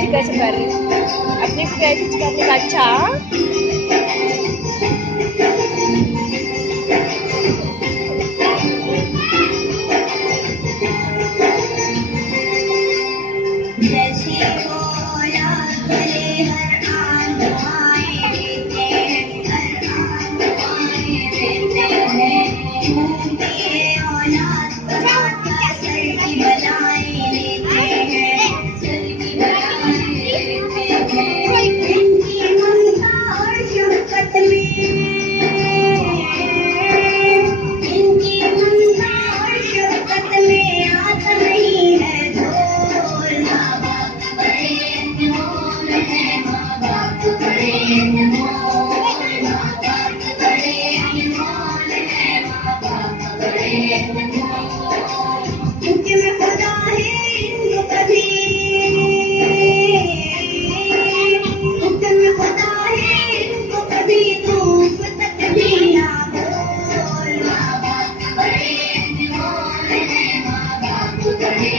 जी कैसे कर रही हूँ अपनी स्केच करने का। अच्छा जैसी हो याद भले हर आन आए देते हैं, हर आन आए देते हैं। घूमती औलाद बनाता सर की बलाएं लेते हैं, सर की बलाएं लेते हैं। इनकी ममता और शफकत में, इनकी ममता और शफकत में आता नहीं है ढोल। माँ बाप बड़े अनमोल हैं, माँ बाप बड़े अनमोल, माँ बाप बड़े अनमोल हैं, माँ बाप बड़े अनमोल। हुक्म खुदा है इनको कभी, हुक्म खुदा है इनको कभी धूप तक भी ना बोल। माँ बाप बड़े अनमोल हैं, माँ बाप बड़े